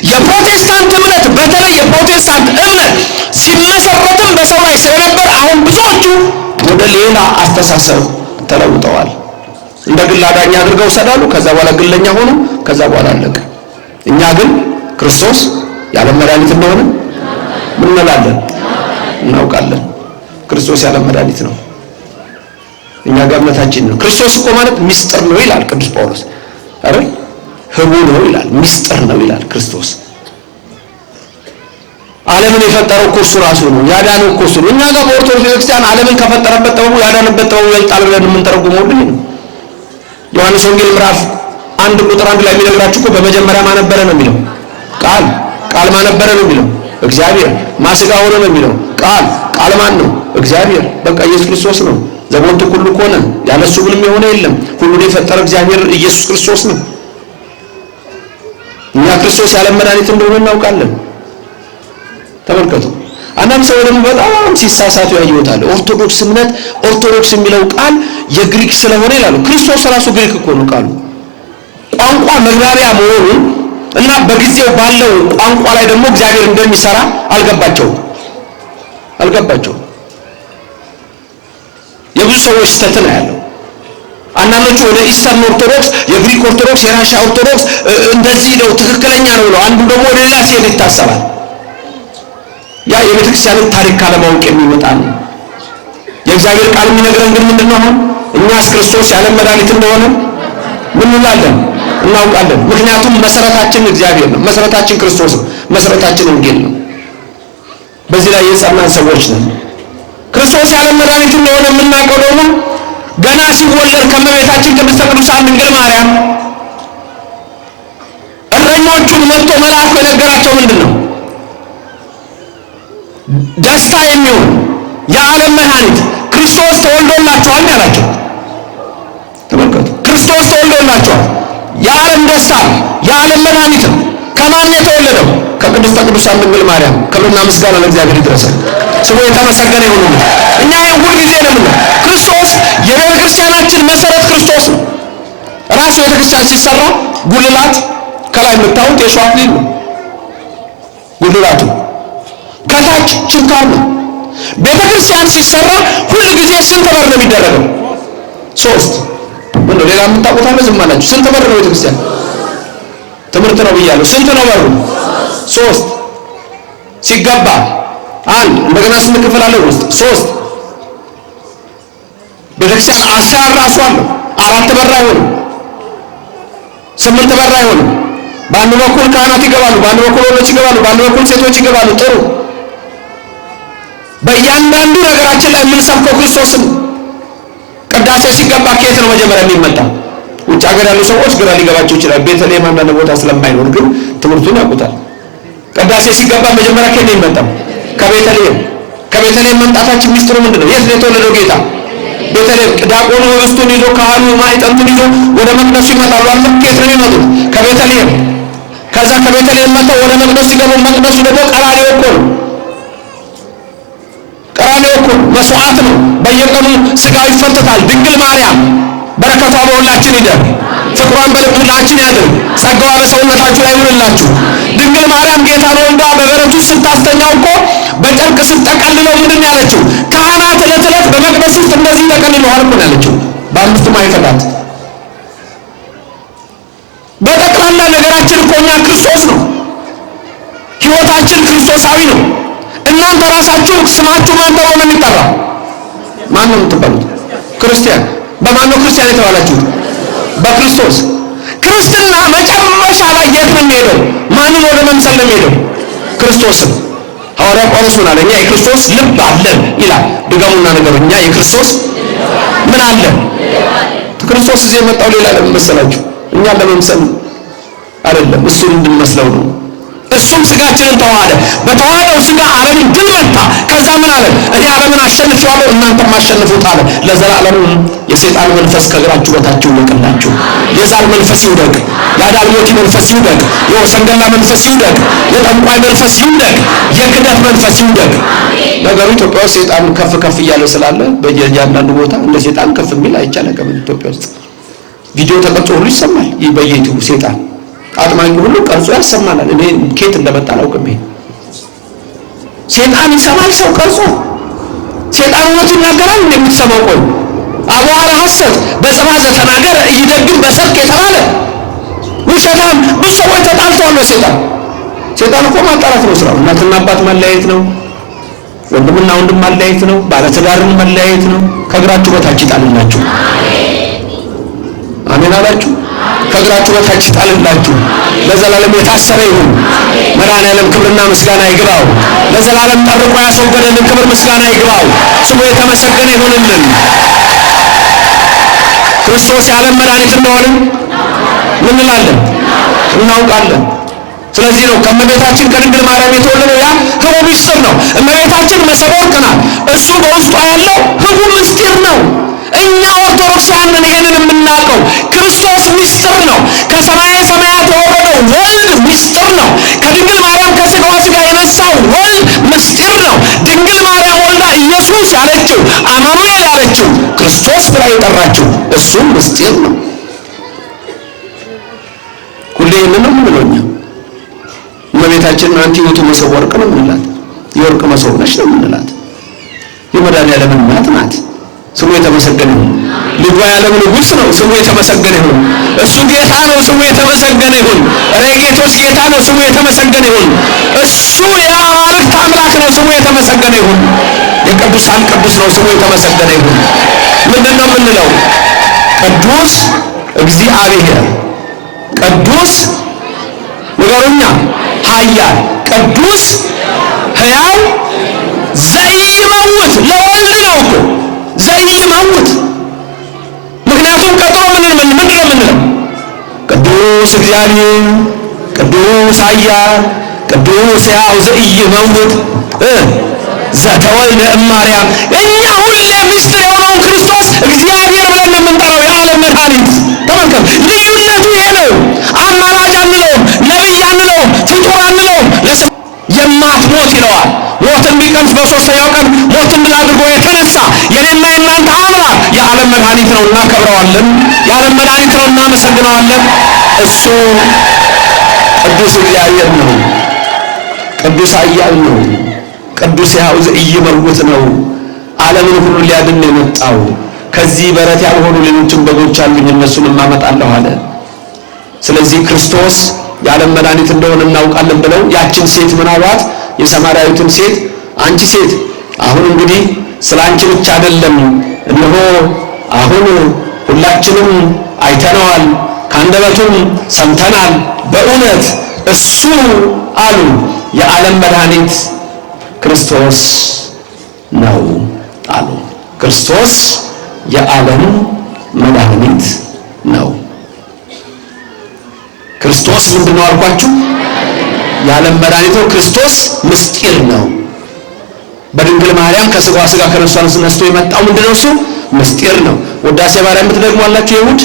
የፕሮቴስታንት እምነት በተለይ የፕሮቴስታንት እምነት ሲመሰረትም በሰው ላይ ስለነበር አሁን ብዙዎቹ ወደ ሌላ አስተሳሰብ ተለውጠዋል። እንደ ግል አዳኝ አድርገው ሰዳሉ። ከዛ በኋላ ግለኛ ሆኑ። ከዛ በኋላ አለቀ። እኛ ግን ክርስቶስ የዓለም መድኃኒት እንደሆነ ምን እንላለን? እናውቃለን። ክርስቶስ የዓለም መድኃኒት ነው። እኛ ጋር እምነታችን ነው። ክርስቶስ እኮ ማለት ሚስጥር ነው ይላል ቅዱስ ጳውሎስ አይደል? ህቡ ነው ይላል፣ ሚስጥር ነው ይላል። ክርስቶስ ዓለምን የፈጠረው እኮ እሱ ራሱ ነው። ያዳነው እኮ እሱ ነው። እኛ ጋር በኦርቶዶክስ ቤተክርስቲያን ዓለምን ከፈጠረበት ጥበቡ ያዳነበት ጥበቡ ይበልጣል ብለን የምንተረጉመው ልኝ ነው። ዮሐንስ ወንጌል ምዕራፍ 1 ቁጥር 1 ላይ የሚነግራችሁ እኮ በመጀመሪያ ማን ነበረ ነው የሚለው? ቃል ማን ነበረ ነው የሚለው? እግዚአብሔር። ማስጋ ሆነ ነው የሚለው ቃል ማን ነው? እግዚአብሔር። በቃ ኢየሱስ ክርስቶስ ነው። ዘቦቱ ሁሉ ሆነ፣ ያለሱ ምንም የሆነ የለም። ሁሉን የፈጠረ እግዚአብሔር ኢየሱስ ክርስቶስ ነው። እኛ ክርስቶስ ያለ መድኃኒት እንደሆነ እናውቃለን። ተመልከቱ። አንዳንድ ሰው ደግሞ በጣም ሲሳሳቱ ያዩታል። ኦርቶዶክስ እምነት፣ ኦርቶዶክስ የሚለው ቃል የግሪክ ስለሆነ ይላሉ። ክርስቶስ ራሱ ግሪክ እኮ ነው ቃሉ። ቋንቋ መግባቢያ መሆኑን እና በጊዜው ባለው ቋንቋ ላይ ደግሞ እግዚአብሔር እንደሚሰራ አልገባቸውም። የብዙ ሰዎች ስተት ነው ያለው። አንዳንዶቹ ወደ ኢስተርን ኦርቶዶክስ፣ የግሪክ ኦርቶዶክስ፣ የራሻ ኦርቶዶክስ እንደዚህ ነው ትክክለኛ ነው ብለው አንዱ ደግሞ ወደ ሌላ ሲሄድ ይታሰባል። ያ የቤተክርስቲያንን ታሪክ ካለማወቅ የሚመጣ ነው። የእግዚአብሔር ቃል የሚነግረን ግን ምንድነው? አሁን እኛስ ክርስቶስ ያለ መድኃኒት እንደሆነ ምን እንላለን? እናውቃለን። ምክንያቱም መሰረታችን እግዚአብሔር ነው። መሰረታችን ክርስቶስ ነው። መሰረታችን ወንጌል ነው። በዚህ ላይ የጸናን ሰዎች ነን። ክርስቶስ ያለ መድኃኒት እንደሆነ የምናውቀው ደግሞ ገና ሲወለድ ከእመቤታችን ቅድስተ ቅዱሳን ድንግል ማርያም እረኞቹን መጥቶ መልአኩ የነገራቸው ምንድነው? ደስታ የሚሆን የዓለም መድኃኒት ክርስቶስ ተወልዶላችኋል ያላቸው። ተመልከቱ፣ ክርስቶስ ተወልዶላችኋል። የዓለም ደስታ፣ የዓለም መድኃኒት ነው። ከማን የተወለደው? ከቅድስተ ቅዱሳን ድንግል ማርያም። ክብርና ምስጋና ለእግዚአብሔር ይድረሰን፣ ስሙ የተመሰገነ ይሁን። እኛ ይሄን ሁሉ ጊዜ ነው ክርስቶስ የቤተ ክርስቲያናችን መሰረት ክርስቶስ ነው። ራሱ ቤተ ክርስቲያን ሲሰራ ጉልላት ከላይ የምታዩት የሸዋ አክሊል ነው ጉልላቱ፣ ከታች ችንካር ነው። ቤተ ክርስቲያን ሲሰራ ሁሉ ጊዜ ስንት በር ነው የሚደረገው? 3። ምነው ሌላ የምታውቁት አለ? ዝም አላችሁ። ስንት በር ነው ቤተ ክርስቲያን? ትምህርት ነው ብያለሁ። ስንት ነው በሩ? 3 ሲገባ 1 እንደገና ስንት ክፍል አለው? ውስጥ 3 ቤተክርስቲያን አሰራር ራሱ አለው። 4 በር አይሆንም፣ 8 በር አይሆንም። በአንድ በኩል ካህናት ይገባሉ፣ በአንድ በኩል ወንዶች ይገባሉ፣ በአንድ በኩል ሴቶች ይገባሉ። ጥሩ። በእያንዳንዱ ነገራችን ላይ የምንሰብከው ክርስቶስን። ቅዳሴ ሲገባ ከየት ነው መጀመሪያ የሚመጣው? ውጭ ሀገር ያሉ ሰዎች ግራ ሊገባቸው ይችላል። ቤተልሔም አንዳንድ ቦታ ስለማይኖር ግን ትምህርቱን ያውቁታል። ቅዳሴ ሲገባ መጀመሪያ ከየት ነው የሚመጣው? ከቤተልሔም። ከቤተልሔም መምጣታችን ሚስጥሩ ምንድነው? የት ነው የተወለደው ጌታ? ቤተልሔም። ዲያቆኑ ህብስቱን ይዞ ካህኑ ማዕጠንቱን ይዞ ወደ መቅደሱ ይመጣሉ። አለም ከየት ነው የሚመጡት? ከቤተልሔም። ከዛ ከቤተልሔም መጥተው ወደ መቅደሱ ሲገቡ መቅደሱ ደግሞ ቀራንዮ እኮ ነው። ቀራንዮ እኮ መስዋዕት ነው። በየቀኑ ስጋው ይፈተታል። ድንግል ማርያም በረከቷ በሁላችን ይደር፣ ፍቅሯን በልቡናችን ያድር፣ ጸጋዋ በሰውነታችሁ ላይ ይሁንላችሁ። ድንግል ማርያም ጌታን ወልዳ በበረቱ ስታስተኛው እኮ በጨርቅ ስትጠቀልለው ምንድን ያለችው? ካህናት ዕለት ዕለት በመቅደስ ውስጥ እንደዚህ ተቀልለዋል እኮ ያለችው። በአምስቱ ማዕተባት በጠቅላላ ነገራችን እኮ እኛ ክርስቶስ ነው። ህይወታችን ክርስቶሳዊ ነው። እናንተ ራሳችሁ ስማችሁ ማን ተብሎ ነው የሚጠራው? ማን ነው የምትባሉት? ክርስቲያን። በማን ነው ክርስቲያን የተባላችሁት? በክርስቶስ። ክርስትና መጨረሻ ላይ የት ነው የሚሄደው? ማንን ወደ መምሰል ነው የሚሄደው? ክርስቶስን። ሐዋርያ ጳውሎስ ምን አለ? እኛ የክርስቶስ ልብ አለን ይላል። ድገሙና ነገሩ። እኛ የክርስቶስ ምን አለን? ክርስቶስ እዚህ የመጣው ሌላ ለምን መሰላችሁ? እኛን ለመምሰል አይደለም፣ እሱን እንድንመስለው ነው። እሱም ስጋችንን ተዋሃደ። በተዋሃደው ስጋ ዓለምን ድል መታ። ከዛ ምን አለ? እኔ ዓለምን አሸንፌዋለሁ እናንተም አሸንፉት አለ። ለዘላለም የሰይጣን መንፈስ ከእግራችሁ በታች ይውደቅላችሁ። የዛር መንፈስ ይውደቅ፣ የአዳልሞቲ መንፈስ ይውደቅ፣ የወሰንገላ መንፈስ ይውደቅ፣ የጠንቋይ መንፈስ ይውደቅ፣ የክደት መንፈስ ይውደቅ። ነገሩ ኢትዮጵያ ውስጥ ሰይጣን ከፍ ከፍ እያለ ስላለ በየአንዳንዱ ቦታ እንደ ሰይጣን ከፍ የሚል አይቻልም። ኢትዮጵያ ውስጥ ቪዲዮ ተቀርጾ ሁሉ ይሰማል። ይህ በየዩቲዩብ ሰይጣን አጥማቂ ሁሉ ቀርጾ ያሰማናል። እኔ ኬት እንደመጣ አላውቅም። ይሄ ሰይጣን ይሰማል ሰው ቀርጾ። ሰይጣን እውነት ይናገራል እንደምትሰማው። ቆይ አቧራ ሐሰት በጽባህ ዘተናገረ ይደግም በሰርክ የተባለ ውሸታም ብዙ ሰዎች ተጣልተዋል። ሰይጣን እኮ ማጣላት ነው ስራው። እናትና አባት ማለያየት ነው። ወንድምና ወንድም ማለያየት ነው። ባለትዳርን ማለያየት ነው። ከእግራችሁ በታች ይጣልላችሁ። አሜን አላችሁ? ከእግራችሁ በታች ይጣልላችሁ። ለዘላለም የታሰረ ይሁን። መድኃኔዓለም ክብርና ምስጋና ይግባው። ለዘላለም ጠርቆ ያስወገደልን ክብር ምስጋና ይግባው። ስሙ የተመሰገነ ይሁንልን። ክርስቶስ የዓለም መድኃኒት እንደሆነ ምን እንላለን? እናውቃለን። ስለዚህ ነው ከእመቤታችን ከድንግል ማርያም የተወለደው ያ ያለችው አማኑኤል ያለችው ክርስቶስ ብላ የጠራችው እሱ ምስጢር ነው። ሁሌ ምን ነው ምንኛ እመቤታችን አንቲ ውእቱ መሶበ ወርቅ ነው ምንላት፣ የወርቅ መሶብ ነሽ ነው ምንላት። የመድኃኒዓለም እናት ናት። ስሙ የተመሰገነ ይሁን። ልጇ የዓለም ንጉሥ ነው። ስሙ የተመሰገነ ይሁን። እሱ ጌታ ነው። ስሙ የተመሰገነ ይሁን። ሬጌቶስ ጌታ ነው። ስሙ የተመሰገነ ይሁን። እሱ የአማልክት አምላክ ነው። ስሙ የተመሰገነ ይሁን። የቅዱሳን ቅዱስ ነው። ስሙ የተመሰገነ ይሁን። ምንድን ነው የምንለው? ቅዱስ እግዚአብሔር፣ ቅዱስ ንገሩኛ፣ ኃያል፣ ቅዱስ ሕያው ዘይመውት ለወልድ ነው እኮ ዘይመውት። ምክንያቱም ቀጥሎ ምንድን ነው የምንለው? ቅዱስ እግዚአብሔር፣ ቅዱስ ኃያል፣ ቅዱስ ሕያው ዘይመውት ዘተወልደ እማርያም። እኛ ሁሌ ምስጢር የሆነውን ክርስቶስ እግዚአብሔር ብለን ነው የምንጠራው፣ የዓለም መድኃኒት። ተመልከቱ፣ ልዩነቱ ይሄ ነው። አማላጅ አንለውም፣ ነቢይ አንለውም፣ ፍጡር አንለውም። የማትሞት ይለዋል። ሞትን ቢቀምስ በሦስተኛው ቀን ሞትን ድል አድርጎ የተነሳ የኔና የእናንተ አምላክ የዓለም መድኃኒት ነው። እናከብረዋለን። የዓለም መድኃኒት ነው፣ እናመሰግነዋለን። እሱ ቅዱስ እግዚአብሔር ነው። ቅዱስ ኃያል ነው። ቅዱስ ሕያው ዘኢይመውት ነው። ዓለምን ሁሉ ሊያድን ነው የመጣው። ከዚህ በረት ያልሆኑ ሌሎችም በጎች አሉኝ፣ እነሱንም አመጣለሁ አለ። ስለዚህ ክርስቶስ የዓለም መድኃኒት እንደሆነ እናውቃለን ብለው ያችን ሴት ምን አሏት? የሰማርያዊትን ሴት አንቺ ሴት አሁን እንግዲህ ስለ አንቺ ብቻ አይደለም፣ እነሆ አሁን ሁላችንም አይተነዋል፣ ከአንደበቱም ሰምተናል። በእውነት እሱ አሉ የዓለም መድኃኒት ክርስቶስ ነው አሉ። ክርስቶስ የዓለም መድኃኒት ነው። ክርስቶስ ምንድን ነው አልኳችሁ? የዓለም መድኃኒት ነው። ክርስቶስ ምስጢር ነው። በድንግል ማርያም ከሥጋዋ ሥጋ ከነፍሷ ነፍስ ነስቶ የመጣው ምንድን ነው? እሱ ምስጢር ነው። ውዳሴ ማርያም የምትደግሙ አላችሁ? የእሑድ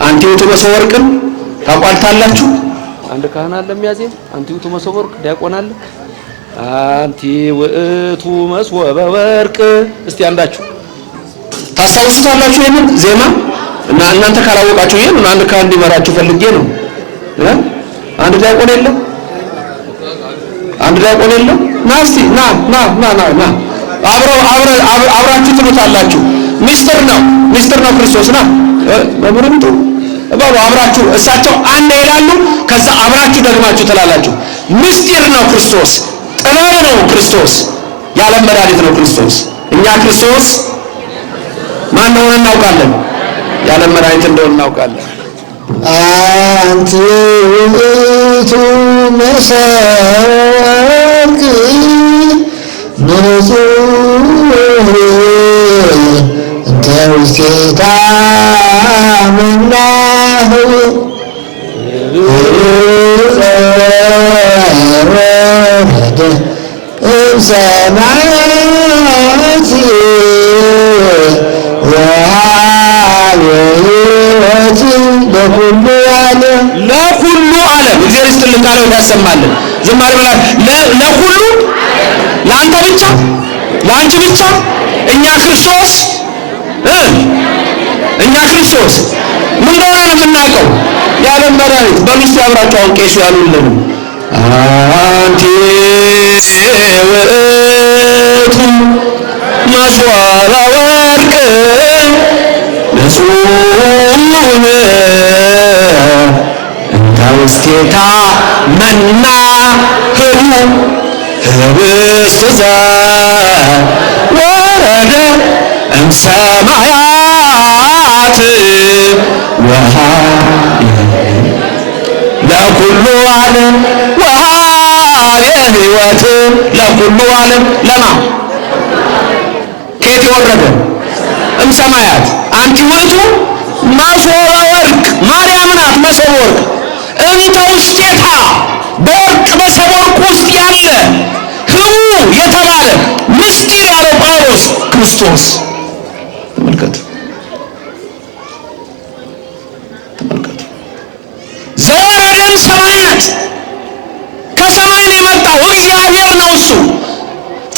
አንቲ ውእቱ መሶበ ወርቅን ታቋልታላችሁ? አንድ ካህን አለ የሚያዜም አንቲ ውእቱ መሶበ ወርቅ ዲያቆን አለ። አንቲ ውእቱ መሶበ ወርቅ። እስቲ አንዳችሁ ታስታውሱታላችሁ ይሄንን ዜማ? እና እናንተ ካላወቃችሁ ይሄን አንድ ካህን እንዲመራችሁ ፈልጌ ነው። አንድ ዲያቆን የለም? አንድ ዲያቆን የለም? ና እስቲ ና ና ና ና ና አብራችሁ ትሉታላችሁ። ሚስጥር ነው፣ ሚስጥር ነው ክርስቶስ። ና በምርምጡ ባባ አብራችሁ እሳቸው አንድ ይላሉ፣ ከዛ አብራችሁ ደግማችሁ ትላላችሁ። ምስጢር ነው ክርስቶስ፣ ጥበብ ነው ክርስቶስ፣ የዓለም መድኃኒት ነው ክርስቶስ። እኛ ክርስቶስ ማን ነው እናውቃለን፣ የዓለም መድኃኒት እንደሆነ እናውቃለን። አንቲ ውእቱ መሶበ ወርቅ ንጹሕ እንተ ውስቴታ ምናሁ ወረደ እምሰማያት ወሀበ ሕይወት ለኩሉ ዓለም። ለኩሉ ዓለም እግዚአብሔር ይስጥልን፣ ቃሉን ያሰማልን። ዝማሬ ብላ ለሁሉ ለአንተ ብቻ ለአንቺ ብቻ እኛ ክርስቶስ ምን እንደሆነ ነው የምናውቀው፣ የዓለም መድኃኒት። በሚስት ያብራቸው አሁን ቄሱ ያሉልን አንቲ ውእቱ መሶበ ወርቅ ንጹሕ እንተ ውስቴታ መናህቡ ህብስት ዘወረደ እምሰማያት ለኩሉ ዓለም ወሀበ ሕይወት ለኩሉ ዓለም። ለማ ከየት የወረደ? እምሰማያት። አንቲ ውእቱ መሶበ ወርቅ ማርያም ናት። መሶበ ወርቅ እንተ ውስቴታ በወርቅ መሶበ ወርቅ ውስጥ ያለ ህቡ የተባለ ምስጢር ያለው ጳውሎስ ክርስቶስ። ተመልከቱ ተመልከቱ። ዘወረደም ሰማያት ከሰማይ ነው የመጣው እግዚአብሔር ነው። እሱ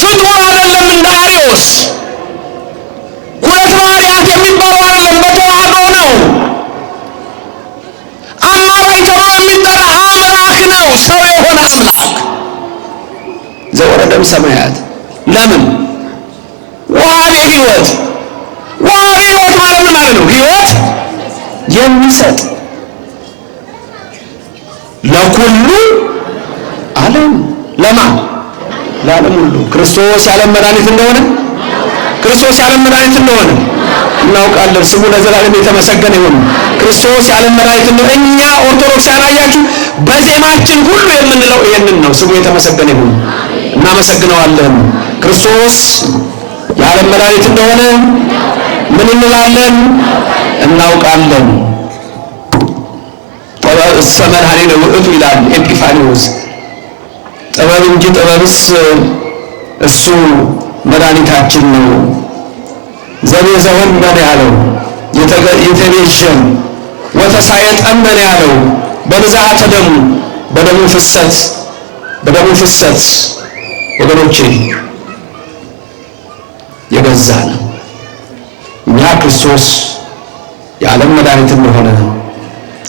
ፍጡር አይደለም እንደ አርዮስ ሰማያት። ለምን? ወሀቤ ሕይወት። ወሀቤ ሕይወት ማለት ምን ማለት ነው? ሕይወት የሚሰጥ ለኩሉ ዓለም። ለማን? ለዓለም ሁሉ። ክርስቶስ የዓለም መድኃኒት እንደሆነ ክርስቶስ የዓለም መድኃኒት እንደሆነ እናውቃለን። ስሙ ለዘላለም የተመሰገነ ይሁን። ክርስቶስ የዓለም መድኃኒት እንደሆነ እኛ ኦርቶዶክሳውያን አያችሁ በዜማችን ሁሉ የምንለው ይሄንን ነው። ስሙ የተመሰገነ ይሁን። እናመሰግነዋለን። ክርስቶስ የዓለም መድኃኒት እንደሆነ ምን እንላለን? እናውቃለን። ጥበብሰ መድኃኒነ ውእቱ ይላል ኤጲፋንዮስ። ጥበብ እንጂ ጥበብስ እሱ መድኃኒታችን ነው። ዘቤዘወን በን ያለው የተቤዠን ወተሳየጠን በን ያለው በንዝሐተ ደሙ በደሙ ፍሰት ወገኖቼ የገዛ ነው። እኛ ክርስቶስ የዓለም መድኃኒት እንደሆነ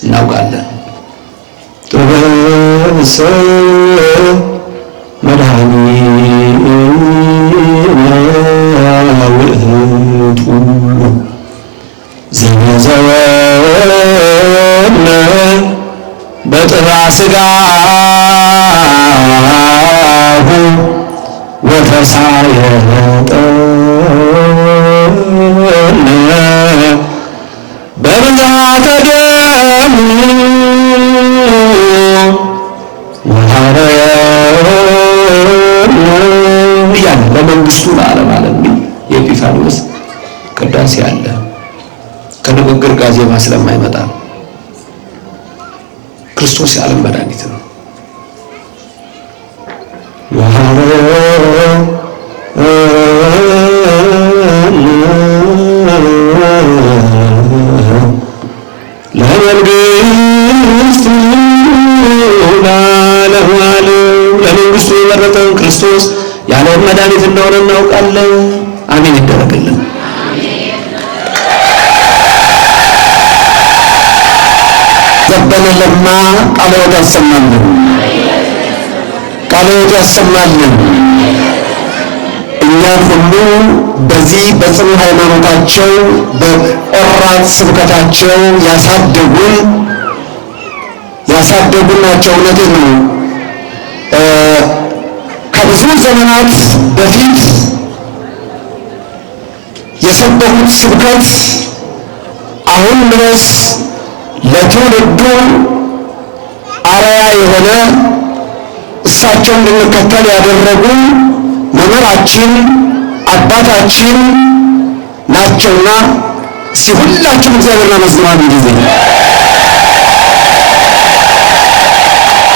እናውቃለን። ጥበብሰ መድኃኒነ ውእቱ ዘበዘወነ በጥባ ሥጋሁ ወተሳየጠነ በንዝሐተ ደሙ እያለ ለመንግስቱ ለዓለም ዓለም የኤጲፋንዮስ ቅዳሴ አለ። ከንግግር ጋር ዜማ ስለማይመጣ ክርስቶስ የዓለም መድኃኒት ነው። ለመንግስቱ ለዓለም ዓለም ለመንግስቱ የመረጠን ክርስቶስ የዓለም መድኃኒት እንደሆነ እናውቃለን። አሜን ይደረግልን። ዘበነ ለማ ቃለ ሕይወት ያሰማልን። ቃለ ሕይወት ያሰማልን። እኛን ሁሉ በዚህ በጽኑ ሃይማኖታቸው በቆራጥ ስብከታቸው ያሳደጉን ናቸው። እውነቴን ነው። ከብዙ ዘመናት በፊት የሰበኩት ስብከት አሁን ድረስ ለትውልዱ አርአያ የሆነ እሳቸው እንድንከተል ያደረጉ መምህራችን አባታችን ናቸውና ሁላችሁም እግዚአብሔርን አመስግኑ። ጊዜ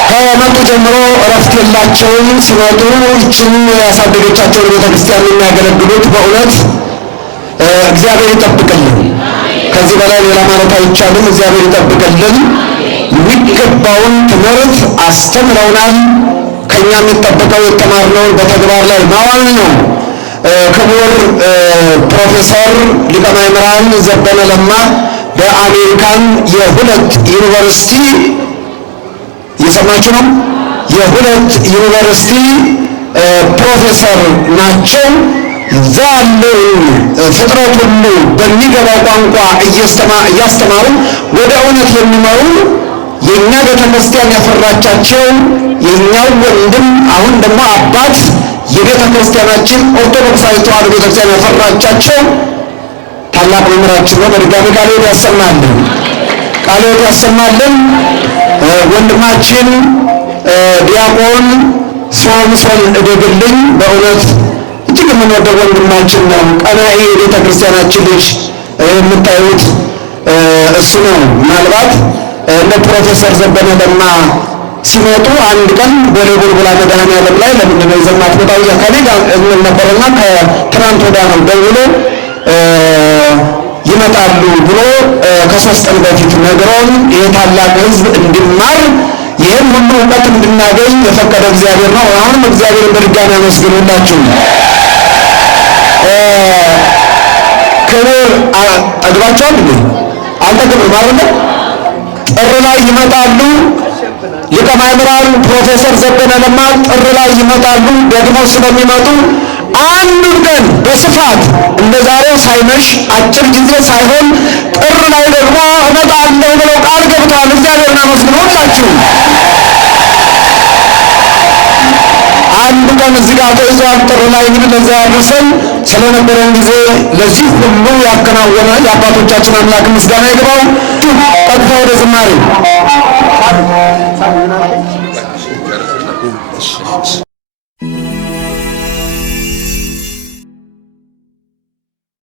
ከመጡ ጀምሮ እረፍት የላቸውም። ሲመጡ ይችን ያሳደገቻቸውን ቤተክርስቲያን የሚያገለግሉት በእውነት እግዚአብሔር ይጠብቅልን። ከዚህ በላይ ሌላ ማለት አይቻልም። እግዚአብሔር ይጠብቅልን። የሚገባውን ትምህርት አስተምረውናል። ከኛ የሚጠበቀው የተማርነውን በተግባር ላይ ማዋል ነው። ክቡር ፕሮፌሰር ሊቀ ማእምራን ዘበነ ለማ በአሜሪካን የሁለት ዩኒቨርሲቲ እየሰማችሁ ነው። የሁለት ዩኒቨርሲቲ ፕሮፌሰር ናቸው። እዛ ያለውን ፍጥረት ሁሉ በሚገባው ቋንቋ እያስተማሩ ወደ እውነት የሚመሩ የእኛ ቤተክርስቲያን ያፈራቻቸው የእኛው ወንድም አሁን ደግሞ አባት የቤተክርስቲያናችን ኦርቶዶክሳዊ ተዋሕዶ ቤተክርስቲያን ያፈራቻቸው ታላቅ መምህራችን ነው። በድጋሚ ቃለ ሕይወት ያሰማልን። ቃለ ሕይወት ያሰማልን። ወንድማችን ዲያቆን ሶምሶን እደግልኝ በእውነት እጅግ የምንወደው ወንድማችን ነው። ቀናኢ የቤተክርስቲያናችን ልጅ የምታዩት እሱ ነው። ምናልባት ለፕሮፌሰር ዘበነ ለማ ሲመጡ አንድ ቀን በቡልቡላ መድኃኔዓለም ላይ ለምንድን ነው የዘማት ቦታው ከኔ ጋር ነበረና ከትናንት ወዲያ ነው ደውሎ ይመጣሉ ብሎ ከ3 ቀን በፊት ነግሮን ይህ ታላቅ ሕዝብ እንዲማር ይህን ሁሉ እውቀት እንድናገኝ የፈቀደ እግዚአብሔር ነው። አሁንም እግዚአብሔርን በድጋሚ አመስግኑላችሁ። ክብር ጠግባቸዋል እንዴ? አልጠግብም አይደለ? ጥር ላይ ይመጣሉ። ሊቀ ማእምራን ፕሮፌሰር ዘበነ ለማ ጥር ላይ ይመጣሉ። ደግሞ ስለሚመጡ አንዱን ቀን በስፋት እንደ ዛሬው ሳይመሽ አጭር ጊዜ ሳይሆን ጥር ላይ ደግሞ እመጣለሁ ብለው ቃል ገብተዋል። እግዚአብሔርን አመስግኑ ሁላችሁ። አንድ ቀን እዚህ ጋር ተይዟል። ጥር ላይ እንግዲህ ለዚያ ያደርሰን ስለነበረን ጊዜ ለዚህ ሁሉ ያከናወነ የአባቶቻችን አምላክ ምስጋና ይግባው። ቀጥታ ወደ ዝማሬ